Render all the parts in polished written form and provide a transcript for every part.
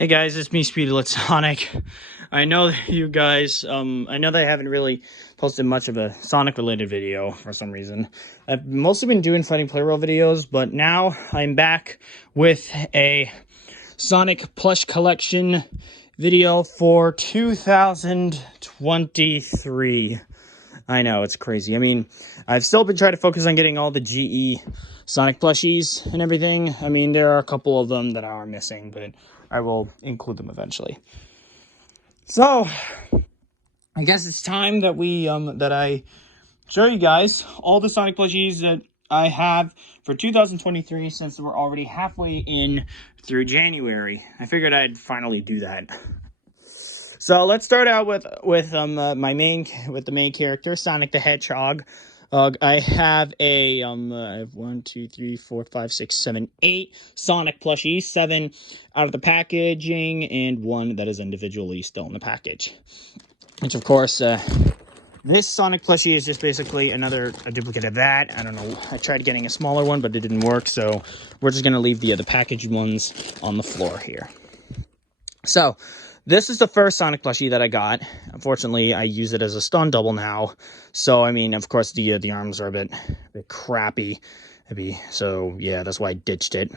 Hey guys, it's me, Speedlet Sonic. I know that you guys, I know that I haven't really posted much of a Sonic-related video for some reason. I've mostly been doing Fighting Playroll videos, but now I'm back with a Sonic Plush Collection video for 2023. I know, it's crazy. I mean, I've still been trying to focus on getting all the GE Sonic plushies and everything. I mean, there are a couple of them that are missing, but I will include them eventually. So, I guess it's time that that I show you guys all the Sonic plushies that I have for 2023, since we're already halfway in through January. I figured I'd finally do that. So let's start out with the main character, Sonic the Hedgehog. I have I have 1, 2, 3, 4, 5, 6, 7, 8 Sonic plushies, 7 out of the packaging, and 1 that is individually still in the package. Which, of course, this Sonic plushie is just basically a duplicate of that. I don't know. I tried getting a smaller one, but it didn't work, so we're just gonna leave the packaged ones on the floor here. So, this is the first Sonic plushie that I got. Unfortunately, I use it as a stunt double now. So, I mean, of course, the arms are a bit crappy. So, yeah, that's why I ditched it.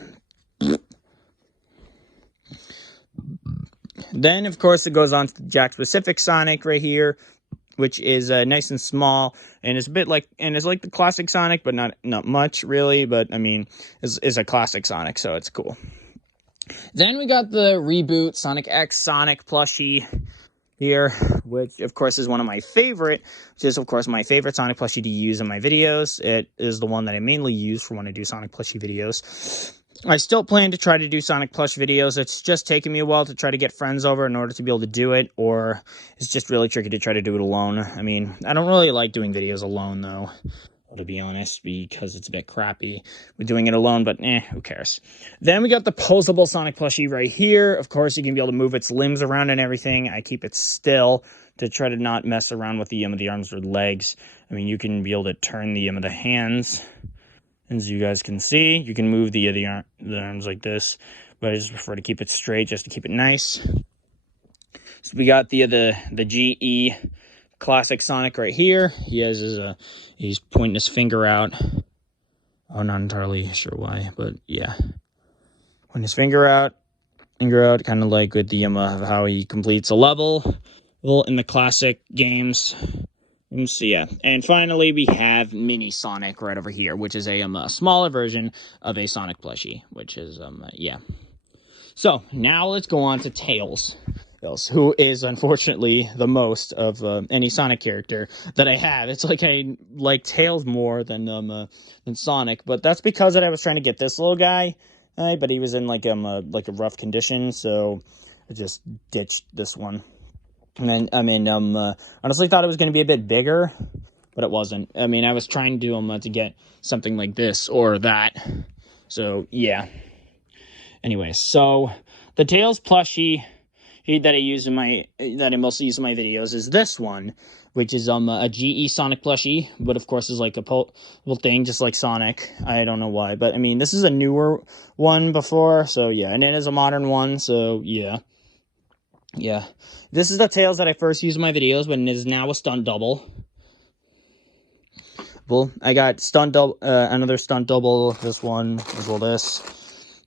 Then, of course, it goes on to the Jack-specific Sonic right here, which is nice and small, and it's a bit like, it's like the classic Sonic, but not much, really. But, I mean, it's a classic Sonic, so it's cool. Then we got the reboot Sonic X Sonic plushie here, which of course is one of my favorite, which is of course my favorite Sonic plushie to use in my videos. It is the one that I mainly use for when I do Sonic plushie videos. I still plan to try to do Sonic plush videos. It's just taking me a while to try to get friends over in order to be able to do it, or it's just really tricky to try to do it alone. I mean, I don't really like doing videos alone though, to be honest, because it's a bit crappy with doing it alone, but who cares. Then we got the posable Sonic plushie right here. Of course, you can be able to move its limbs around and everything. I keep it still to try to not mess around with the arms or legs. I mean, you can be able to turn the hands. As you guys can see, you can move the arms like this, but I just prefer to keep it straight just to keep it nice. So we got the GE classic Sonic right here. He has he's pointing his finger out. I'm not entirely sure why, but yeah, pointing his finger out, kind of like with the how he completes a level in the classic games. So yeah, and finally we have Mini Sonic right over here, which is a smaller version of a Sonic plushie, which is yeah. So now let's go on to Tails, who is unfortunately the most of any Sonic character that I have. It's like I like Tails more than Sonic, but that's because I was trying to get this little guy, but he was in like a rough condition, so I just ditched this one. And then, I mean, honestly thought it was going to be a bit bigger, but it wasn't. I mean, I was trying to get something like this or that. So, yeah. Anyways, so the Tails plushie that I mostly use in my videos is this one, which is a GE Sonic plushie, but of course is like a little thing just like Sonic. I don't know why, but I mean, this is a newer one before, so yeah, and it is a modern one, so yeah. Yeah, this is the Tails that I first used in my videos, but it is now a stunt double. Well, I got another stunt double, this one, as well this.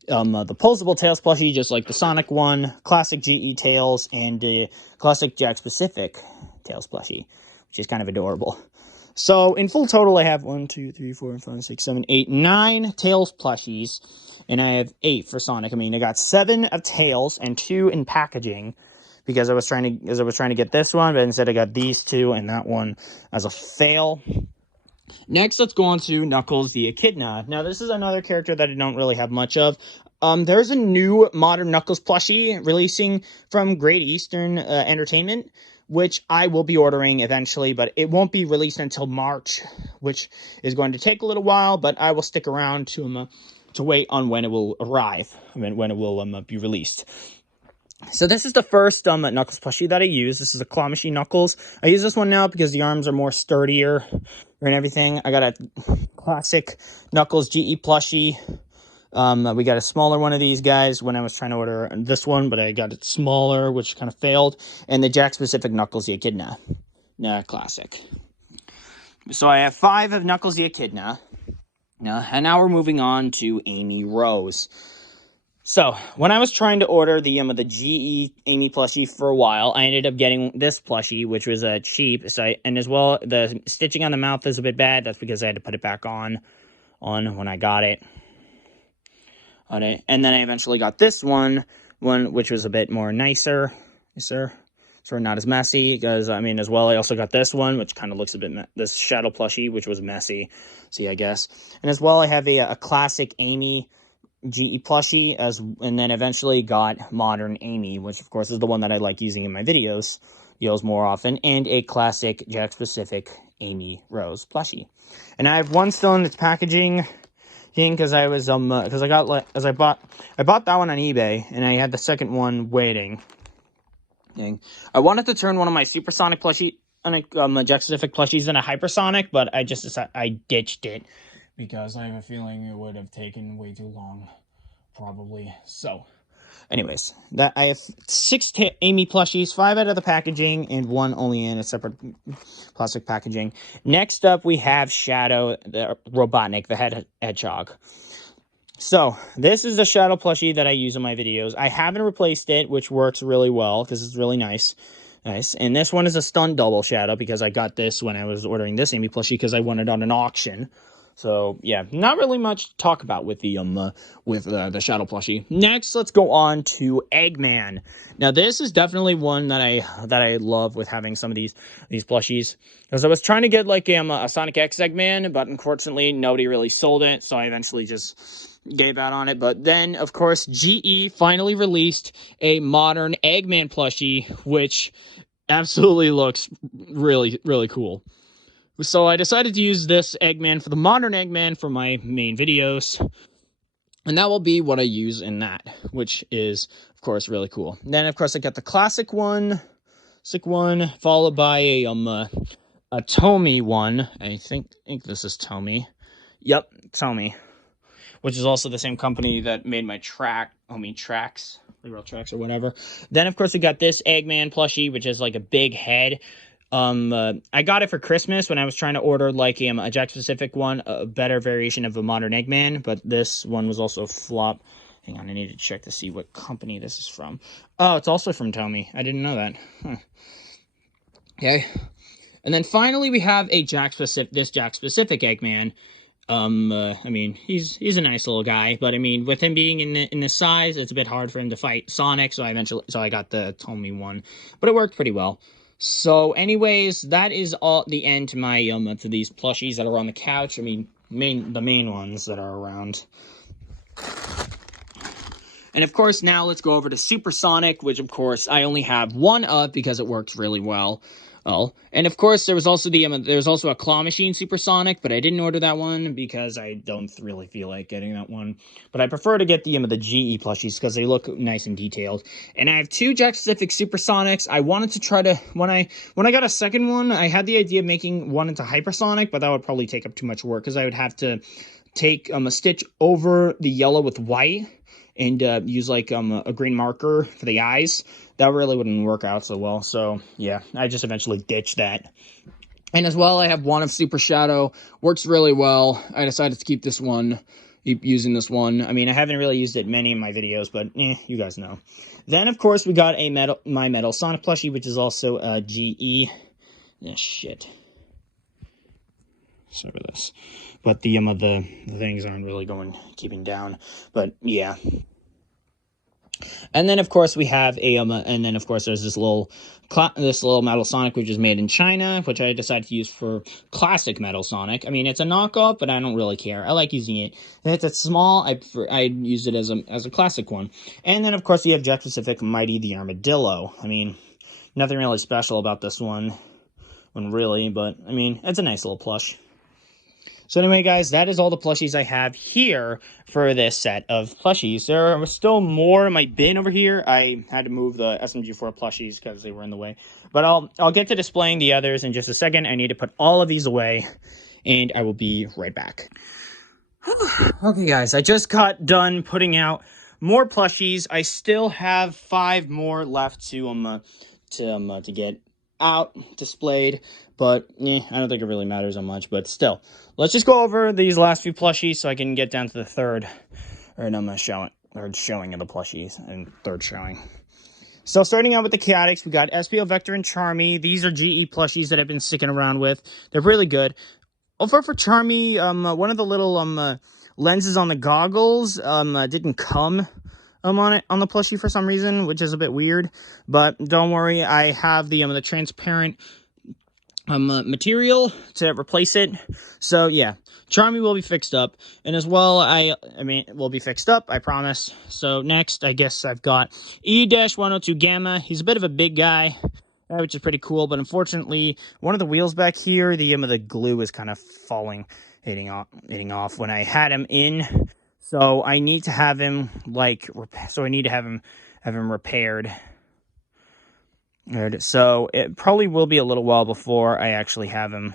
The posable Tails plushie, just like the Sonic one, classic GE Tails, and the classic Jack-specific Tails plushie, which is kind of adorable. So, in full total, I have 1, 2, 3, 4, 5, 6, 7, 8, 9 Tails plushies, and I have 8 for Sonic. I mean, I got 7 of Tails and 2 in packaging, because I was trying to get this one, but instead I got these 2 and that one as a fail. Next, let's go on to Knuckles the Echidna. Now, this is another character that I don't really have much of. There's a new modern Knuckles plushie releasing from Great Eastern Entertainment, which I will be ordering eventually, but it won't be released until March, which is going to take a little while, but I will stick around to wait on when it will arrive, when it will be released. So this is the first Knuckles plushie that I use. This is a Claw Machine Knuckles. I use this one now because the arms are more sturdier and everything. I got a classic Knuckles GE plushie We got a smaller one of these guys when I was trying to order this one, but I got it smaller, which kind of failed. And the Jack Specific Knuckles the Echidna. Classic. So I have 5 of Knuckles the Echidna. And now we're moving on to Amy Rose. So, when I was trying to order the GE Amy plushie for a while, I ended up getting this plushie, which was cheap. And as well, the stitching on the mouth is a bit bad. That's because I had to put it back on when I got it. And then I eventually got this one which was a bit more nicer. Sort of not as messy, because, I mean, as well, I also got this one, which kind of looks a bit, this Shadow plushie, which was messy, see, I guess. And as well, I have a classic Amy GE plushie, and then eventually got Modern Amy, which, of course, is the one that I like using in my videos more often, and a classic Jack Specific Amy Rose plushie. And I have one still in its packaging thing, because I was, because I bought that one on eBay, and I had the second one waiting. I wanted to turn one of my supersonic plushie, Jack Specific plushies in a hypersonic, but I just decided I ditched it because I have a feeling it would have taken way too long, probably. So, anyways, I have 6 Amy plushies, 5 out of the packaging, and 1 only in a separate plastic packaging. Next up, we have Shadow, the Robotnik, the hedgehog. So, this is the Shadow plushie that I use in my videos. I haven't replaced it, which works really well, because it's really nice. And this one is a stunt double Shadow, because I got this when I was ordering this Amy plushie, because I won it on an auction. So, yeah, not really much to talk about with the Shadow plushie. Next, let's go on to Eggman. Now, this is definitely one that I love with having some of these plushies. Because I was trying to get, like, a Sonic X Eggman, but unfortunately, nobody really sold it, so I eventually just gave out on it. But then, of course, GE finally released a modern Eggman plushie, which absolutely looks really, really cool. So I decided to use this Eggman for the modern Eggman for my main videos. And that will be what I use in that, which is, of course, really cool. Then, of course, I got the classic one, followed by a Tomy one. I think this is Tomy. Yep, Tomy. Which is also the same company that made my tracks, or whatever. Then, of course, we got this Eggman plushie, which is like a big head. I got it for Christmas when I was trying to order, like, a Jack Specific one, a better variation of a modern Eggman, but this one was also a flop. Hang on, I need to check to see what company this is from. Oh, it's also from Tomy. I didn't know that. Huh. Okay. And then finally, we have this Jack Specific Eggman. I mean, he's a nice little guy, but I mean, with him being in the size, it's a bit hard for him to fight Sonic, so I got the Tomy one, but it worked pretty well. So, anyways, that is all the end to my to these plushies that are on the couch. I mean, the main ones that are around. And of course, now let's go over to Supersonic, which of course I only have one of because it works really well. And of course, there was also a Claw Machine Supersonic, but I didn't order that one because I don't really feel like getting that one. But I prefer to get the GE plushies because they look nice and detailed. And I have 2 Jack Specific Supersonics. I wanted to try to when I got a second one, I had the idea of making one into Hypersonic, but that would probably take up too much work because I would have to take a stitch over the yellow with white and use like a green marker for the eyes. That really wouldn't work out so well. So yeah, I just eventually ditched that. And as well, I have one of Super Shadow. Works really well. I decided to keep using this one. I mean, I haven't really used it many in my videos, but you guys know. Then of course we got a My Metal Sonic plushie, which is also a GE. Yeah, shit. Sorry for this. But the things aren't really keeping down. But yeah. And then of course we have and then of course there's this little Metal Sonic, which is made in China, which I decided to use for classic Metal Sonic. I mean, it's a knockoff, but I don't really care. I like using it. And it's small. I use it as a classic one. And then of course you have Jack Specific Mighty the Armadillo. I mean, nothing really special about this one really, but I mean, it's a nice little plush. So anyway, guys, that is all the plushies I have here for this set of plushies. There are still more in my bin over here. I had to move the SMG4 plushies because they were in the way. But I'll get to displaying the others in just a second. I need to put all of these away, and I will be right back. Okay, guys, I just got done putting out more plushies. I still have 5 more left to get out displayed, but I don't think it really matters that much. But still, let's just go over these last few plushies so I can get down to the third showing of the plushies and third showing. So starting out with the Chaotix, we got SPO, Vector, and Charmy. These are GE plushies that I've been sticking around with. They're really good. Over for Charmy, one of the little lenses on the goggles didn't come on the plushie for some reason, which is a bit weird. But don't worry, I have the transparent material to replace it. So yeah, Charmy will be fixed up, and as well, I mean, it will be fixed up, I promise. So next, I guess I've got E-102 Gamma. He's a bit of a big guy, which is pretty cool, but unfortunately, one of the wheels back here, the glue is kind of hitting off when I had him in. So I need to have him have him repaired. So it probably will be a little while before I actually have him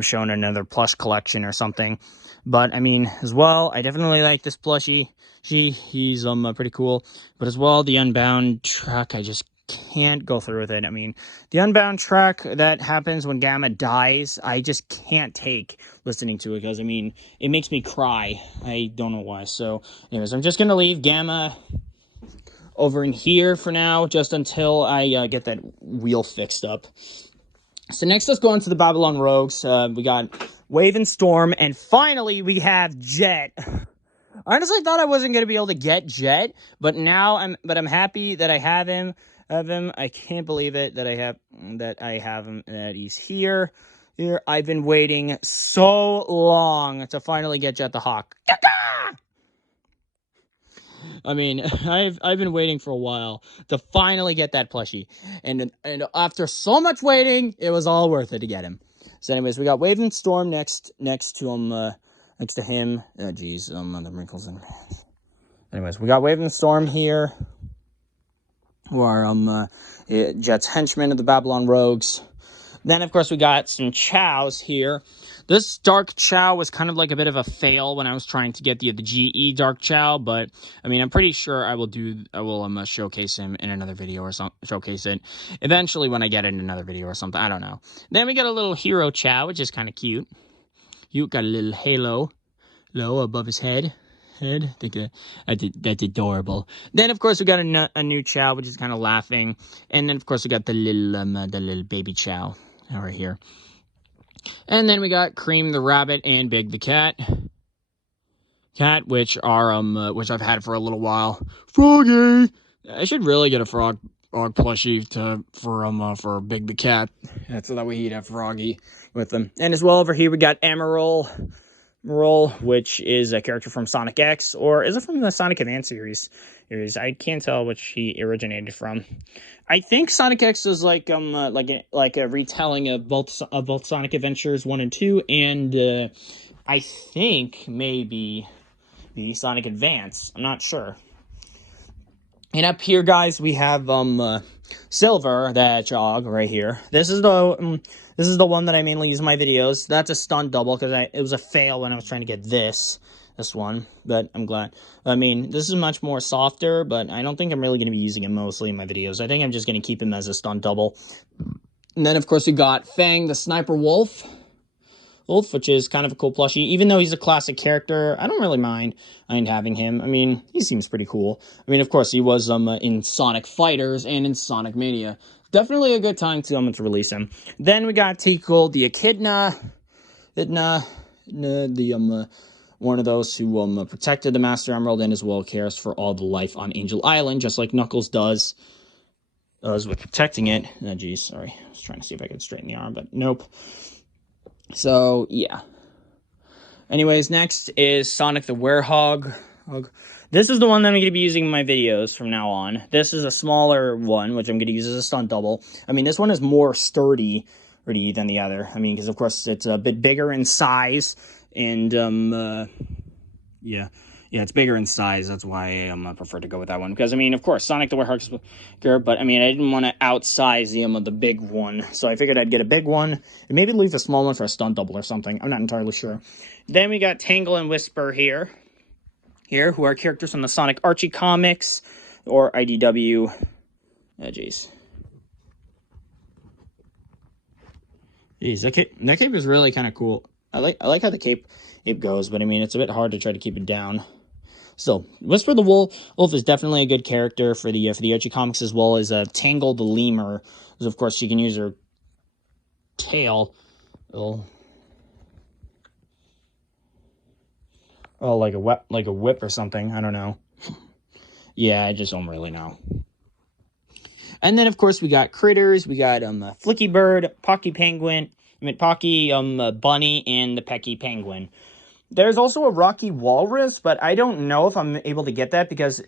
shown in another plush collection or something. But I mean, as well, I definitely like this plushie. He's pretty cool. But as well, the Unbound truck, I just can't go through with it. I mean, the Unbound track that happens when Gamma dies, I just can't take listening to it because, I mean, it makes me cry. I don't know why. So anyways, I'm just going to leave Gamma over in here for now, just until I get that wheel fixed up. So next, let's go on to the Babylon Rogues. We got Wave and Storm, and finally we have Jet. I honestly thought I wasn't going to be able to get Jet, but now I'm happy that I have him. I can't believe it that I have him, that he's here. I've been waiting so long to finally get Jet the Hawk. I mean, I've been waiting for a while to finally get that plushie, and after so much waiting, it was all worth it to get him. So, anyways, we got Wave and Storm next to him. Oh, geez, the wrinkles in. Anyways, we got Wave and Storm here, who are Jet's henchmen of the Babylon Rogues. Then, of course, we got some Chows here. This Dark Chow was kind of like a bit of a fail when I was trying to get the GE Dark Chow, but I mean, I'm pretty sure I will showcase him in another video or something. Showcase it eventually when I get it in another video or something. I don't know. Then we got a little Hero Chow, which is kind of cute. You got a little halo low above his head. I think that's adorable. Then, of course, we got a new Chow, which is kind of laughing, and then, of course, we got the little baby Chow over here. And then we got Cream the Rabbit and Big the Cat, which are which I've had for a little while. Froggy! I should really get a frog plushie for Big the Cat. So that way he'd have Froggy with him. And as well over here we got Emerald, which is a character from Sonic X, or is it from the Sonic Advance series? I can't tell which he originated from. I think Sonic X is like a retelling of both Sonic Adventures 1 and 2, and I think maybe the Sonic Advance. I'm not sure. And up here, guys, we have Silver, that jog right here. This is the one that I mainly use in my videos. That's a stunt double because it was a fail when I was trying to get this one, but I'm glad. I mean, this is much more softer, but I don't think I'm really going to be using it mostly in my videos. I think I'm just going to keep him as a stunt double. And then, of course, we got Fang the Sniper Wolf, which is kind of a cool plushie. Even though he's a classic character, I don't really mind having him. I mean, he seems pretty cool. I mean, of course, he was in Sonic Fighters and in Sonic Mania. Definitely a good time to release him. Then we got Tikal, the Echidna, one of those who protected the Master Emerald and as well cares for all the life on Angel Island, just like Knuckles does with protecting it. Oh, geez, sorry. I was trying to see if I could straighten the arm, but nope. So, yeah. Anyways, next is Sonic the Werehog. This is the one that I'm going to be using in my videos from now on. This is a smaller one, which I'm going to use as a stunt double. I mean, this one is more sturdy than the other. I mean, because, of course, it's a bit bigger in size. And, yeah. Yeah, it's bigger in size. That's why I prefer to go with that one. Because, I mean, of course, Sonic the Hedgehog is bigger, but, I mean, I didn't want to outsize the big one. So I figured I'd get a big one, and maybe leave a small one for a stunt double or something. I'm not entirely sure. Then we got Tangle and Whisper here, who are characters from the Sonic Archie comics, or IDW. Oh, jeez. Jeez, that cape is really kind of cool. I like how the cape goes, but I mean, it's a bit hard to try to keep it down. Still, Whisper the Wolf is definitely a good character for the Archie comics, as well as Tangle the Lemur, because of course she can use her tail. Oh, like a whip or something. I don't know. Yeah, I just don't really know. And then, of course, we got Critters. We got Flicky Bird, Pocky Penguin, Pocky Bunny, and the Pecky Penguin. There's also a Rocky Walrus, but I don't know if I'm able to get that because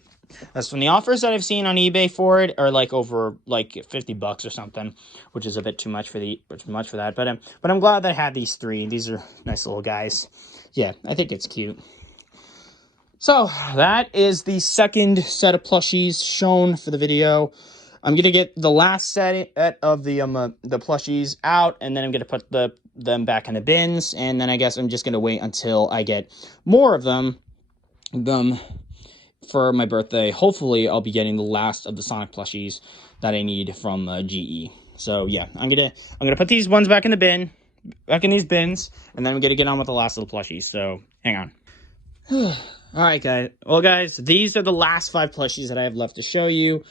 as from the offers that I've seen on eBay for it are like over like $50 or something, which is a bit too much for that. But I'm glad that I had these three. These are nice little guys. Yeah, I think it's cute. So that is the second set of plushies shown for the video. I'm gonna get the last set of the plushies out, and then I'm gonna put them back in the bins, and then I guess I'm just gonna wait until I get more of them for my birthday. Hopefully, I'll be getting the last of the Sonic plushies that I need from GE. So yeah, I'm gonna put these ones back in these bins, and then I'm gonna get on with the last of the plushies. So hang on. Alright, guys. Well, guys, these are the last 5 plushies that I have left to show you.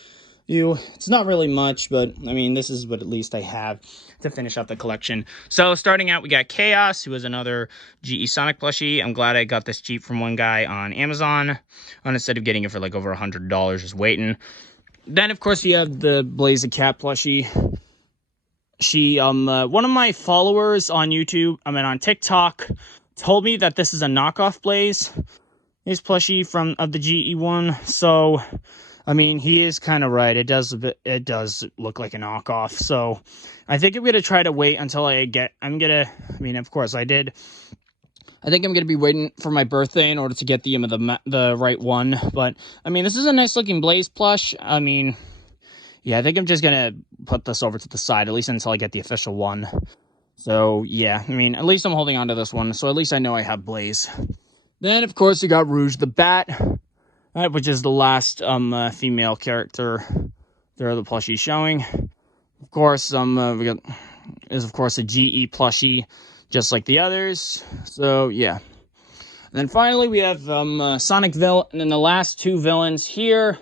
It's not really much, but, I mean, this is what at least I have to finish up the collection. So, starting out, we got Chaos, who is another GE Sonic plushie. I'm glad I got this cheap from one guy on Amazon, instead of getting it for, like, over $100 just waiting. Then, of course, you have the Blaze the Cat plushie. She, one of my followers on YouTube, on TikTok, told me that this is a knockoff Blaze. His plushie of the GE one, so I mean he is kind of right. It does look like a knockoff. So I think I'm gonna try to wait until of course I did. I think I'm gonna be waiting for my birthday in order to get the right one. But I mean, this is a nice looking Blaze plush. I mean, yeah, I think I'm just gonna put this over to the side at least until I get the official one. So yeah, I mean, at least I'm holding on to this one. So at least I know I have Blaze. Then, of course, we got Rouge the Bat, which is the last female character. There are the plushies showing. Of course, we got of course a GE plushie, just like the others. So yeah. And then finally, we have Sonic Villain, and then the last 2 villains here.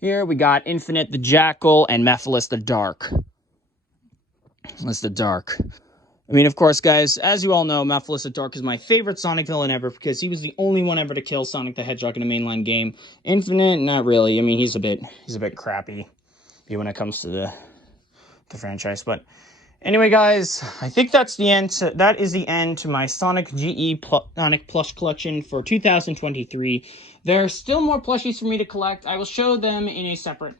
Here we got Infinite the Jackal and Mephiles the Dark. That's the Dark. I mean, of course, guys, as you all know, Mephiles the Dark is my favorite Sonic villain ever because he was the only one ever to kill Sonic the Hedgehog in a mainline game. Infinite, not really. I mean, he's a bit crappy when it comes to the franchise. But anyway, guys, I think that's the end. That is the end to my Sonic GE Sonic plush collection for 2023. There are still more plushies for me to collect. I will show them in a separate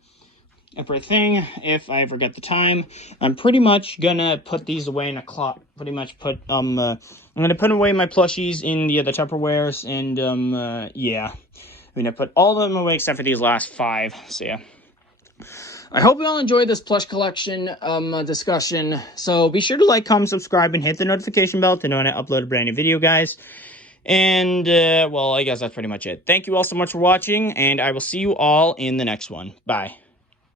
thing if I ever get the time. I'm pretty much gonna put these away in a closet. I'm gonna put away my plushies in the Tupperwares, and yeah, I'm gonna put all of them away except for these last 5. So yeah, I hope you all enjoyed this plush collection discussion. So be sure to like, comment, subscribe, and hit the notification bell to know when I upload a brand new video, guys. And well, I guess that's pretty much it. Thank you all so much for watching, and I will see you all in the next one. Bye.